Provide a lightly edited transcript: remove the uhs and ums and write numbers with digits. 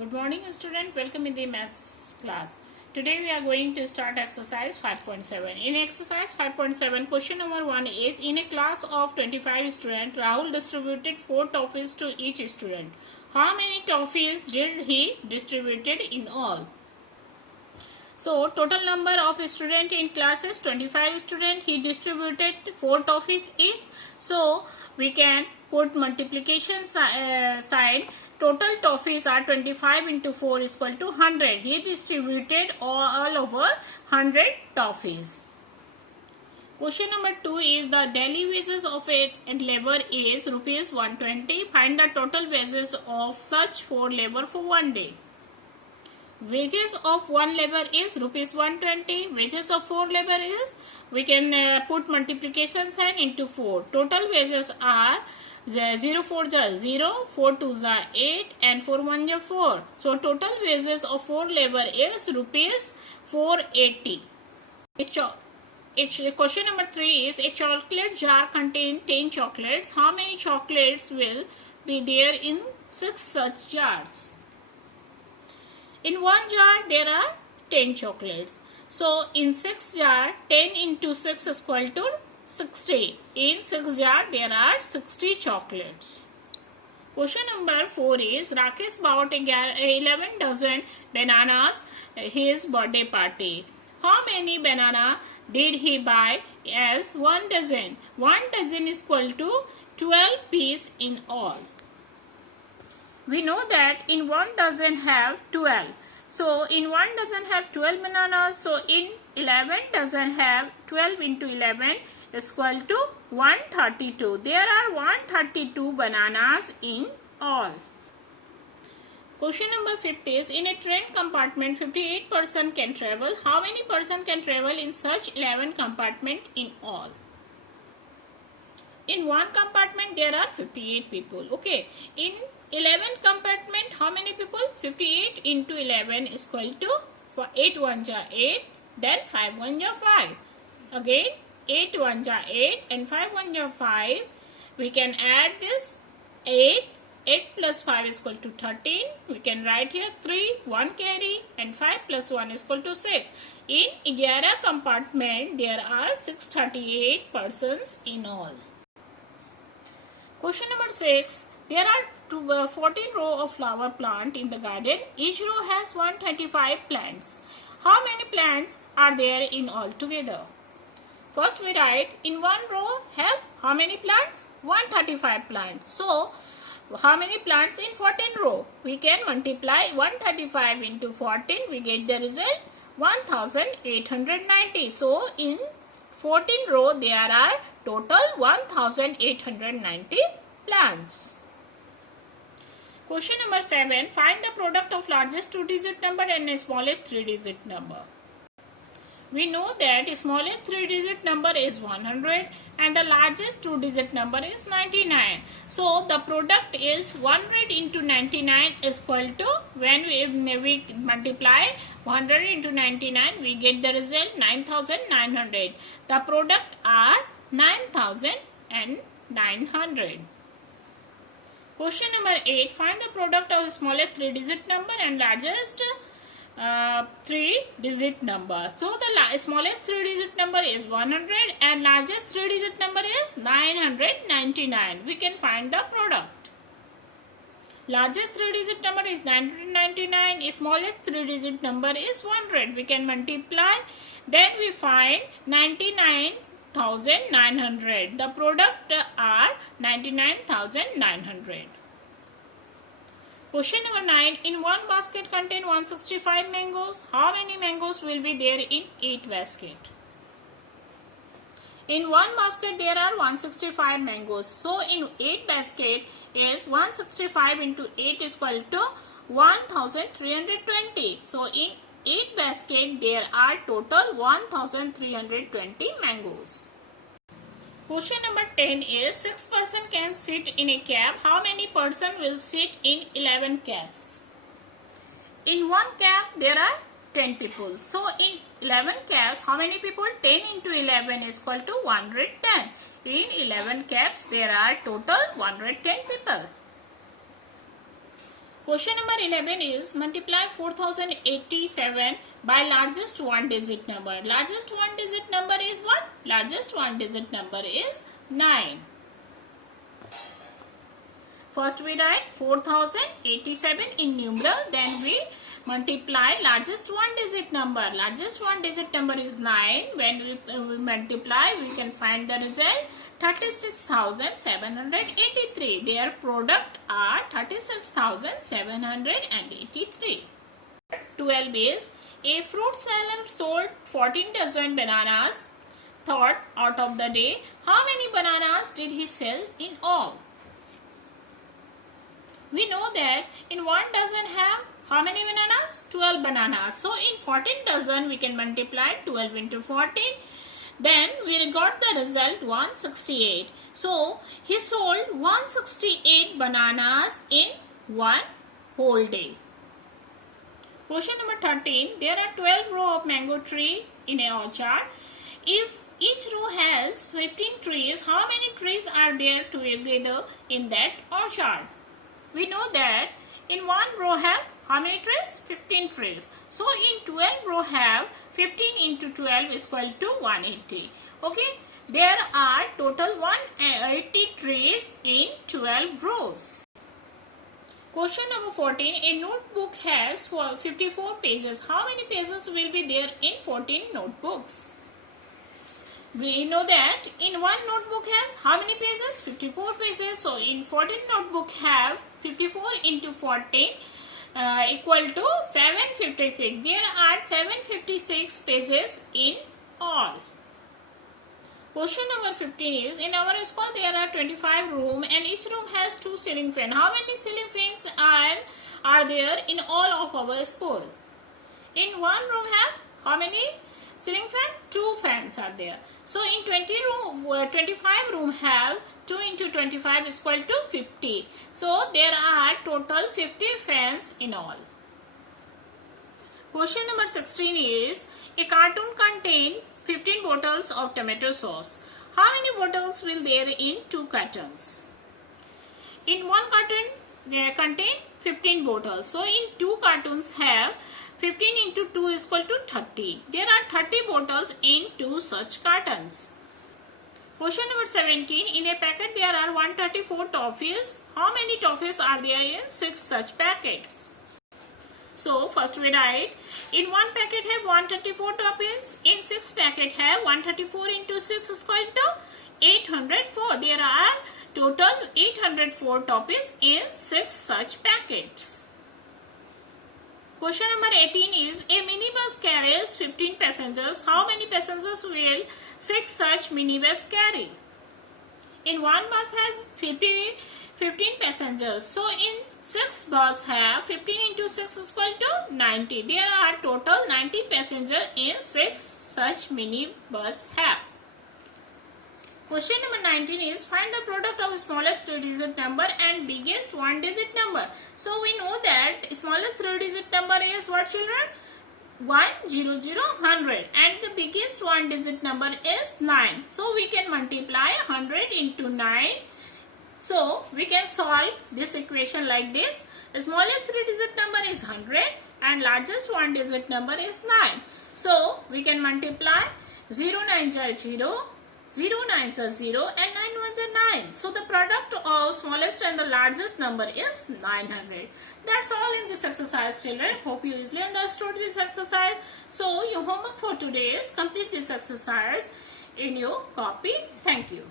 Good morning student, welcome in the maths class. Today we are going to start exercise 5.7. In exercise 5.7, question number 1 is, in a class of 25 students, Rahul distributed 4 toffees to each student. How many toffees did he distributed in all? So total number of students in class is 25 students. He distributed 4 toffees each. So we can put multiplication side. Total toffees are 25 into 4 is equal to 100. He distributed all over 100 toffees. Question number 2 is, the daily wages of a labor is rupees 120. Find the total wages of such 4 labor for one day. Wages of one labor is rupees 120. Wages of 4 labor is, we can put multiplication sign into 4. Total wages are 0 4 ja 0, 4 2 ja 8 and 4 1 ja 4. So total wages of 4 labor is rupees 480. Question number 3 is, a chocolate jar contains 10 chocolates. How many chocolates will be there in 6 such jars? In one jar there are 10 chocolates. So in 6 jar, 10 into 6 is equal to 60. In 6 jar there are 60 chocolates. Question number 4 is, Rakesh bought 11 dozen bananas his birthday party. How many banana did he buy as 1 dozen? 1 dozen is equal to 12 pieces in all. We know that in 1 dozen have 12. So in 1 dozen have 12 bananas. So in 11 dozen have 12 into 11 is equal to 132. There are 132 bananas in all. Question number 5 is, in a train compartment 58 person can travel. How many person can travel in such 11 compartment in all? In one compartment there are 58 people. Okay. In 11 compartment, how many people? 58 into 11 is equal to 8 1 ja 8, then 5 1 ja 5. Again 8 1 ja 8 and 5 1 ja 5. We can add this 8. 8 plus 5 is equal to 13. We can write here 3, 1 carry and 5 plus 1 is equal to 6. In 11 compartment there are 638 persons in all. Question number 6. There are 14 rows of flower plant in the garden. Each row has 135 plants. How many plants are there in all together? First we write, in one row have how many plants? 135 plants. So how many plants in 14 row? We can multiply 135 into 14. We get the result 1890. So in 14 row there are total 1890 plants. Question number 7. Find the product of largest 2-digit number and smallest 3-digit number. We know that smallest 3-digit number is 100 and the largest 2-digit number is 99. So the product is 100 into 99 is equal to, when we multiply 100 into 99, we get the result 9900. The product are 9900. Question number 8. Find the product of smallest 3-digit number and largest 3-digit number. So the smallest 3-digit number is 100 and largest 3-digit number is 999. We can find the product. Largest 3-digit number is 999. Smallest 3-digit number is 100. We can multiply. Then we find 99,900. The product are 99,900. Question number 9. In one basket contain 165 mangoes. How many mangoes will be there in 8 basket? In one basket there are 165 mangoes. So in 8 basket is 165 into 8 is equal to 1320. So in 8 basket there are total 1320 mangoes. Question number 10 is, 6 person can sit in a cab. How many person will sit in 11 cabs? In one cab there are 10 people. So in 11 cabs, how many people? 10 into 11 is equal to 110. In 11 cabs there are total 110 people. Question number 11 is multiply 4087 by largest one digit number. Largest one digit number is what? Largest one digit number is 9. First we write 4087 in numeral, then we multiply largest one digit number. Largest one digit number is 9. When we multiply, we can find the result 36,783. Their product are 36,783. 12 is a fruit seller sold 14 dozen bananas. Thought out of the day, how many bananas did he sell in all? We know that in 1 dozen have how many bananas? 12 bananas. So in 14 dozen we can multiply 12 into 14. Then we got the result 168. So he sold 168 bananas in one whole day. Question number 13. There are 12 rows of mango tree in an orchard. If each row has 15 trees, how many trees are there together in that orchard? We know that in one row have how many trees? 15 trees. So in 12 row have 15 into 12 is equal to 180. Okay. There are total 180 trees in 12 rows. Question number 14. A notebook has 54 pages. How many pages will be there in 14 notebooks? We know that in one notebook has how many pages? 54 pages. So in 14 notebook have 54 into 14 equal to 756. There are 756 pages in all. Question number 15 is, in our school there are 25 rooms and each room has 2 ceiling fans. How many ceiling fans are there in all of our school? In one room have how many ceiling fans? 2 fans are there. So in 25 room have 2 into 25 is equal to 50. So there are total 50 fans in all. Question number 16 is, a carton contains 15 bottles of tomato sauce. How many bottles will there in 2 cartons? In one carton they contain 15 bottles. So in 2 cartons have 15 into 2 is equal to 30. There are 30 bottles in 2 such cartons. Question number 17. In a packet there are 134 toffees. How many toffees are there in 6 such packets? So first we write, in one packet have 134 toffees. In 6 packet have 134 into 6 is equal to 804. There are total 804 toffees in 6 such packets. Question number 18 is, a minibus carries 15 passengers. How many passengers will 6 such minibus carry? In one bus has 15 passengers. So in 6 bus have 15 into 6 is equal to 90. There are total 90 passengers in 6 such minibus have. Question number 19 is, find the product of smallest 3-digit number and biggest 1-digit number. So we know that smallest 3-digit number is what, children? 100 and the biggest 1-digit number is 9. So we can multiply 100 into 9. So we can solve this equation like this. The smallest 3-digit number is 100 and largest 1-digit number is 9. So we can multiply 0 9s are 0, 0 9s are 0 and 9 1s are 9. So the product of smallest and the largest number is 900. That's all in this exercise, children. Hope you easily understood this exercise. So your homework for today is complete this exercise in your copy. Thank you.